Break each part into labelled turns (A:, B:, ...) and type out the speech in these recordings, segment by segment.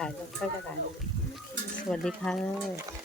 A: ถ่ายรูปค่อยๆถ่ายสวัสดีค่ะ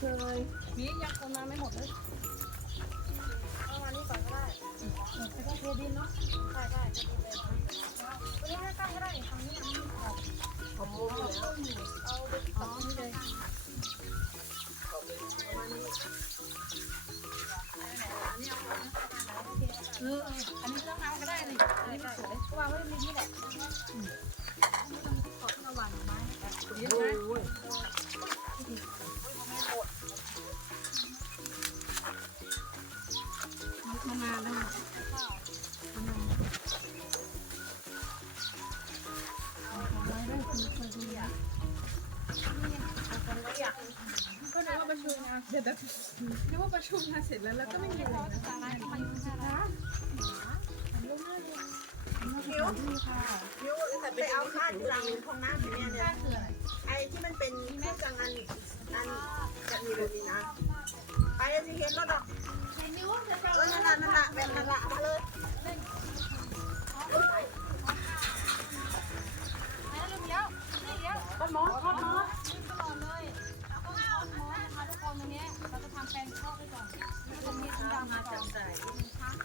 B: ก่
C: อนแล้
A: วเคย
C: นี่ยังคนมาไม่หมดเลยเอามานี่ก่อนก็ได้แต่ก็เทดินเนาะใช่ใช่เทดินเลยนะวันนี้ให้ตั้งก็ได้ทางนี้อันนี้ออก
A: ขอบคุณแล้ว
C: เอาไปต่อนี่เลยเออเอออันนี้ต้องเอาก็ได้นี่อันนี้มันสวยก็วางไว้ใเดี๋ยวแบบนึกว่าประชุมมาเสร็จแล้วแล้วก็ไม่มีอะไรนะ
D: คิ้วคิ้วไปเอาคาดกลางห้องน้ำเนี่ยเนี่ยไอ้ที่มันเป็นแม่จังอันอันจะมีแบบนี้นะ ไปจะเห็นรถดอกเออนั่นละนั่นละแบบนั่นละมาเลย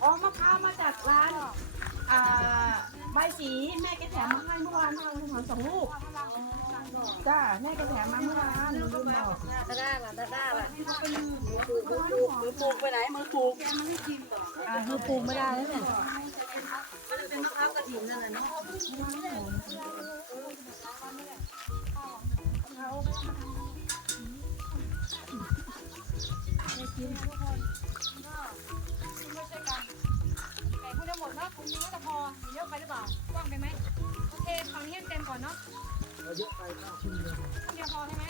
C: อ๋อ
D: มะพร้าวมาจากร้านอ่าใบสีแม่แกแถมมาให้เมื่อวานทางถอนสองลูกจ้าแม่แกแถมมาเมื่อวานลืมบอก
A: ตะด้าล่ะตะด้าล่ะมือปลูกมือปลูกมือปลูกไปไหนมือปลูก
D: อ่าคือปลูกไม่ได้แล้วเนี่ย
A: มันเป็นมะพร้าวกระถิ่นนั่นแหละเนาะ
C: ไก่พูดทั้งหมดเนาะคุณนี้ก็จะพอเยอะไปหรือเปล่ากว้างไปไหมโอเคฝั่งนี้ให้เต็มก่อนเนาะเยอะไปก็ชิ้นเดียวเดียวพอใช่ไหม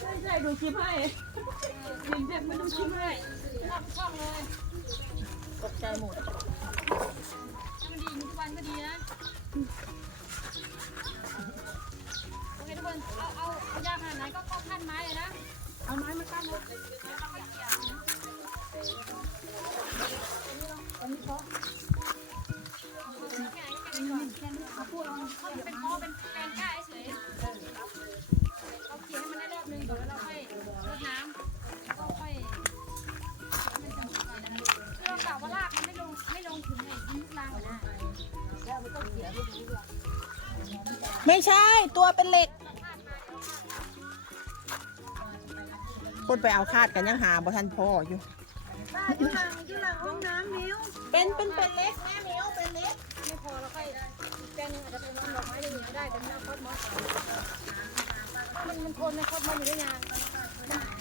C: ใช่
D: ใช่ดูคลิปให้ยินเจ็บไม่ต้องคลิปให้
C: ชอบชอบเลย
A: ตกใจหมด
C: ถ้ามันดีทุกวันก็ดีนะโอเคทุกคนเอาเอาเอายากขนาดไหนก็เข้าขั้นไม้เลยนะ
D: เอาไม้มากั้นเลย
C: ตอนนี้เขา ไม่
D: ใช่ตัวเป็นเหล็ก คนไปเอาคาดกันยังหาบ่ทันพ่ออยู่
A: ป้าอยู่หลังอยู่หลังห้องน้ำมิ้ว
D: เป็นเป็นเป็นเล็กแม่เหมียวเป็นเล็ก
C: ไม่พอเราค่อยอีกแปลงหนึงอาจจะเป็นน้ำดอกไม้ได้หนึ่งก็ได้แต่ไม่เอาคอสมอสมันมันทนในคอสมอสอยู่ได้นาน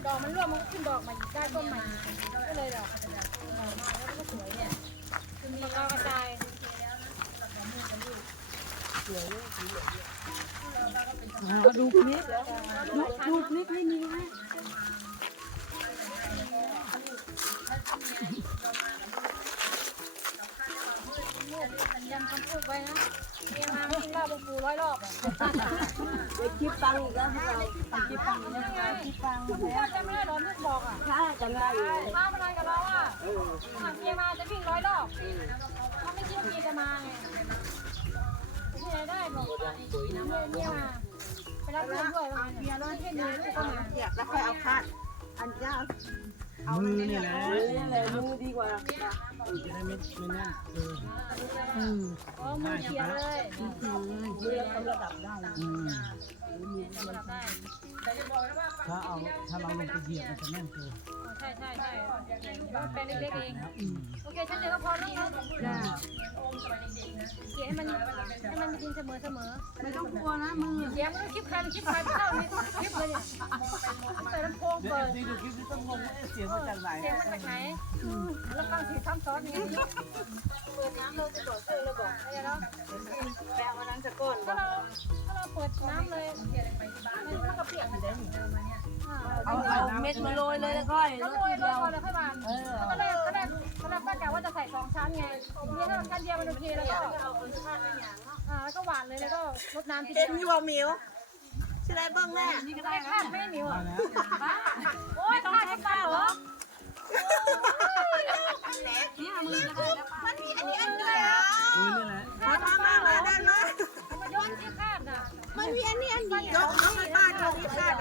C: ดอกมันร่วงมันก็ขึ้นดอกใหม่อีกได้ต้นใหม่ก็เลยดอกดอกมาแล้วก็สวยเนี่ยคือมีกากระจาย
A: ดูคลิปดูดูคลิปให้มิ้วให้
C: ยังคำพูดไว้นะเรียนมาไม่กินเหล้าบงปูร้อยรอบอะ
A: เดี๋ยวคลิปตังค์อีกแล้วพวกเราคลิปตังค์นะคลิปตังค์
C: คุณพ่อจำไม่ได้หรอลูกบอกอะ
A: ถ้าจำได้อยู่
C: ไหนได้บเนี่ยเนี่ยมาเงินด้วยว่าเมียร้อนเทียงเดือนลูกก็มา
D: เสียบแล้วค่อยเอาคาดอันยาว
B: มือนี่แหละ
A: เนี่แหละมือดีกว่า
B: จะได้ไม่ไม่แน่นเออ
C: อ๋อมือเขียเลย
A: มือทำระดับได้
B: อืม
C: ได้
B: ถ้าเอาถ้าเราลงไปเหยียบมันจะแน่นเกิน
C: ใช่ใช่ใช่มันเป็นเล็กๆเอง โอเคฉันเดี๋ยวก็พอแล้วนะเขียให้มันให้มันดินเสมอเสมอ
A: ไม่ต้องกลัวนะมือ
C: เสียงมันคลิปใครคลิปใครเข้าในคลิปเลยเนี่ยเปิดลำโพง
B: เดี๋ยว
C: เปิด
B: ดีดูคลิปนี้ต้องงงว่าเสียงมาจากไหน
C: เสียงมาจากไหน แล้วฟังเสียงซ้ำซ้อนอย่างนี้เปิดน้ำเราจะบอเพื่อเราบอกอะไรเนาะ
A: แปลวันนั้นจะก้น
C: ถ้าเราถ้าเราเปิดน้ำเลยมันก็เปียกเหมือนเดิม
A: เอาเม็ดมาโรยเลยแล้วก็
C: โรยโรยก่อนแล้วค่อยบานตอนแรกตอนแรกตอนแรกป้ากว่าจะใส่สองชั้นไงนี้ถ้าชั้นเดียวมันโอเคแล้วก็อ่าแล้วก็หวานเลยแล้วก็รดน้ำที
D: เต็
C: เดียว
D: มอยู่บ่มิวชื่ออะไรเบิ้งแม่
C: นี่ก็ได้คาดไม่หนิว
B: มา
C: อะ
B: แล้ว
C: โอ้ยคาดให้ป้าเหรอ
A: เนี่ยมือจะได้แล้ว
D: มันมีอันนี้อันเดียว
B: มือนี่แหละ
D: มามามามาด้านมา
C: มาย้อนที่คาดน่ะ
D: มันมีอันนี้อันเดียวยกน้องไปบ้านเราที่คาด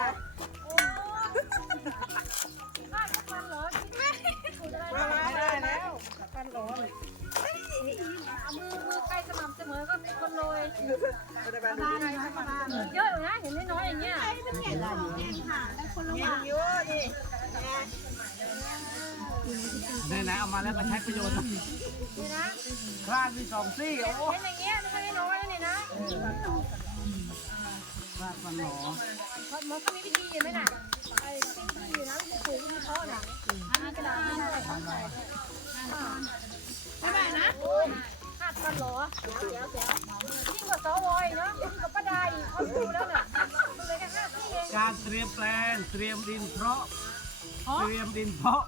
D: ไห
C: นๆเอา
B: มาแล้วก็ใช้ประโยชน์
C: นี่นะ
B: คราดมีสองซี่
C: เห็น
B: โอ้
C: เห็นอย่างเงี้ยไม่ใช่น้อยๆนะนี่นะ
B: คราดฟันหนอ
C: มันก็มีวิธีอยู่ไหมน่ะไอ้ที่วิธีอยู่นะวิธีปลูกวิธีเพาะน่ะอันนี้กระดาษให้ด้วยไม่ได้นะคาดฟันเหรอเดี๋ยวเดี๋ยวยิ่งกว่าสวอยเนาะยิ่งกว่าป้าดาอีกเขาดูแล้วน่ะมันเลยแค่ห้าที่เอง
B: การเตรียมแปลงเตรียมดินเพราะเตรียมดินเพาะ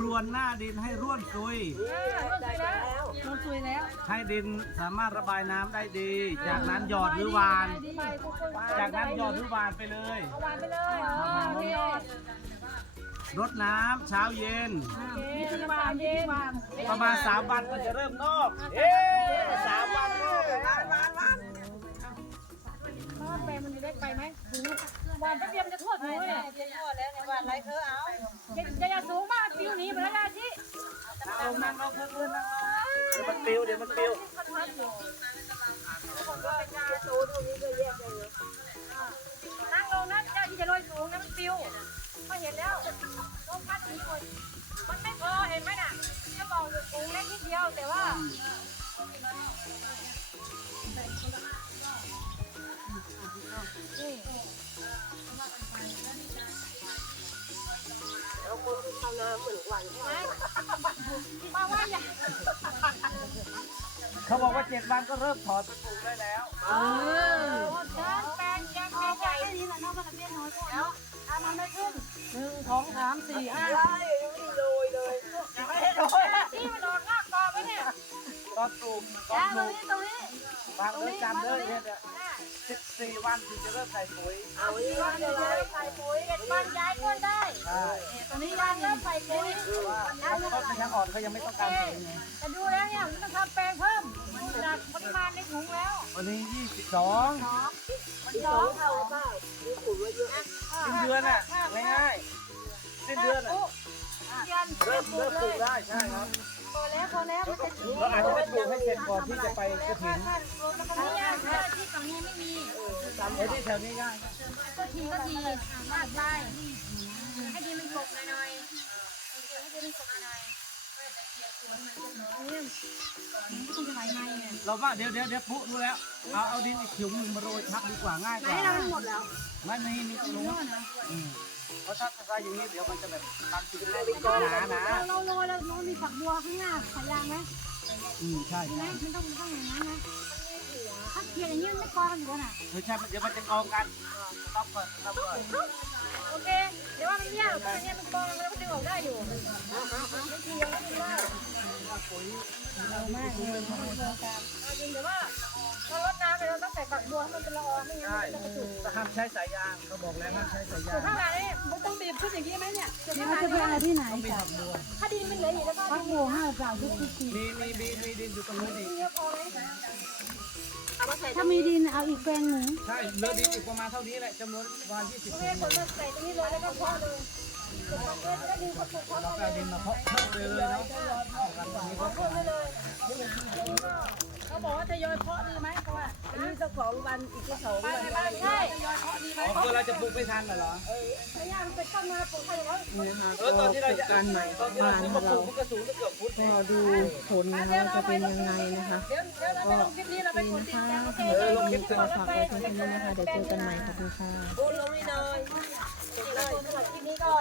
B: รวนหน้าดินให้ร่วนซุย
C: อ่าเริ่มสวยแล้ว
A: เราสวยแล้ว
B: ให้ดินสามารถระบายน้ำได้ดี จากนั้นหยอดหรือหวาน
C: ไปทุกคน
B: จากนั้นหยอดหรือหวานไปเลย
C: เอาวานไปเลยอ๋อโอเค
B: รดน้ำเช้าเย็น
C: มีที่วานเย็น
B: ประมาณสามวันก็จะเริ่มงอกเอ๊ะสามวันงอก
D: วานวานวาน
C: เพราะว่าแปลงมันจะเล็กไปไหมถึงวานแป๊บเดียวมันจะทั่วถึงเลยเนี่ย
D: จะทั่วแล้วในวันไรเธอเอา
C: อย่าอย่าอย่าสูง มากฟิวนี้ไปแล้วยาชิ
B: เอานั่งเราเพื่อนๆนั่งเดี๋ยวมันปิวเดี๋ยวมันปิว
C: นั่งลงนะเจ้าที่จะลอยสูงนะมันฟิวก็เห็นแล้วลงพัดนี้หมดมันไม่พอเห็นไหมน่ะจะบอกอยู่สูงแค่นิดเดียวแต่ว่า
D: เหมือนหวานใช่ไหม
C: มาว่าอย่า
B: เขาบอกว่าเจ็ดวันก็เริ่มถอนไปปลูกได้แล้ว
A: เออ
C: เดินแปลงยังแปลงใหญ่นี่แหละนอกจากเบี้ยน้อยแล้วอามันไม่ขึ้น
A: หนึ่งสองสามสี่ห้า
D: ใช่ยังไม่ได้โรยเลยยังไม่ได้โรย
C: ที่มันออกงอกกอไว้เนี่ย
B: ตอนปลูกตอน
C: ยา
B: ป
C: ตรงนี้ตรงนี้
B: บางเริ่มจำเด้อเนี่ย สี่วันถึงจะเริ่มใส่ปุ๋ย
D: เอาอีก
C: วันเดียวเลยใส่ปุ๋ยเป็นวันย้ายก้นได้
B: ใช่
C: ตอนนี้วันเริ่มใส่ปุ๋ย
B: เพราะว่าต้นมันยังอ่อนเขายังไม่ต้องการปุ๋ยไง
C: แต่ดูแล้วเนี่ยมันต้องทำแปลงเพิ่มดูจากปริมาณในถุงแล้ว
B: วันนี้ยี่สิบสอง
C: มันสอง
D: เท่าเปล่ามีขุนไว้เยอะ
B: สิ้นเดือนอะง่ายๆสิ้นเดือนอะ
C: เริ่
B: มเริ่มปลูกได้ใช่ครับ
C: พอแล้วพอแล้วมันจะถึง
B: เราอาจจะได้ปลูกให้เสร็จก่อนที่จะไปกระถิ่น
C: นี่ยที่ฝั่งนี้ไม่มี
B: เอ้ที่แถวนี้ง่าย
C: ก็ทีก็ทีมากได้ให้ดีมันกบหน่อยๆให้ดีมันกบหน่อย
B: เราว่าเดี๋ยวเดี๋ยวเดี๋ยวปุ๊รู้แล้ว เอาเอาดินอีกถุงหนึ่งมาโรยทับดีกว่าง่ายกว่า
D: ให้เราหมดแล้ว
B: ไม่มีมีตรงนู้นอืมเพราะถ้าทำอย่างนี้เดี๋ยวมันจะแบบบางทีมันไม่กอ งหนานะ
C: เราโรยแล้วน้องมีฝักบัวข้างหน้าขายางไหม
B: อืมใช่ใช่
C: ไม่ต้องไม่ต้องอย่างนั้นนะถ้าเขียนอย่างนี้มันไม่กองกันอยู่นะ
B: ไม่ใช่เดี๋ยวมันจะกองกันต้องก่อนต้องก่อน
C: โอเคเดี๋ยวว่ามันเยี่ยมันเยี่ยมันกองแล้วก็ดึงออกได้อยู่ไม่เขียนไม่ได้เรามากเลยจริงแต่ว่า เราลดน้ำไปเราต้องใส่ฝักบัวให้มันเป็นละอองไม่งั้น
B: ใช่
C: มันจะกระจุก
B: ห้ามใช้สายยางเขาบอกแล้วห้ามใช้สายยา
C: ส่ว
B: ง
C: นข้างหลังนี่มันต้องบีบขึ้นอย่างนี้ไหมเนี่ยส่วน
A: นี่
C: ข้างห
A: มั
C: ลั
A: น
C: ง
A: จะ
C: นี่
A: เป็นอะไรที่ไหน
B: ต้องมี
A: จ้ะ
B: ฝักบัว
C: ถ้าดินมันเหลืออยู่แล้วก็
A: พักโมห้าเปล่าทุกที
B: มีมีมีมีดินอยู่ตรงนู้นอีก
C: เยอะพอไหม
D: เอามาใส่
A: ถ้ามีดินเอาอีกแปลงหนึ่ง
B: ใช่เหลือดินอีกประมาณเท่านี้แหละจำนวนประมาณ20
C: โอ
B: ถุ
C: เค
B: ง
C: ผลมาใส่ตรงนี้เลยแล้วก็เพาะเลยเดี๋ยวทำเพื่อจะได้ดินกระปุกเพาะ
B: เรา
C: เล
B: ก็เอา
C: ย
B: ดินมาเพาะเพิ่มไปเลยเนาะ
C: เพาะเพิ่มได้เลย เขาบอกว่าจะยอยเพาะดีไหมเขาว่า
A: อันนี้สักสองวันอีกสักสอง
C: ไป
A: วัน
C: ไปบ้านใช่จะยอยเพาะดีไหม
B: อ๋อคือเราจะปลูกไม่ทันเหรอ
C: พยายามไปต้นมาปลูกให้แล้ว
A: นี่นะคะ
B: เออตอนที่เราจะ
A: การใหม่
B: ตอนที่เราซื้อมาปลูกมันก็สูงตั้งเกือบฟุต
A: ก็ดูผลนะคะว่าจะเป็นยังไงนะคะ
C: เดี๋ยวเดี๋ยวเราไปลงคลิปนี้เราไปกดติดตามโอเค
A: เออลงคลิปก่อนฝากไว้เพียงเท่านี้นะคะเดี๋ยวเจอกันใหม่ขอบคุณค่ะ
D: ปูนลงนี่เลย
C: สำหรับคลิปนี้ก็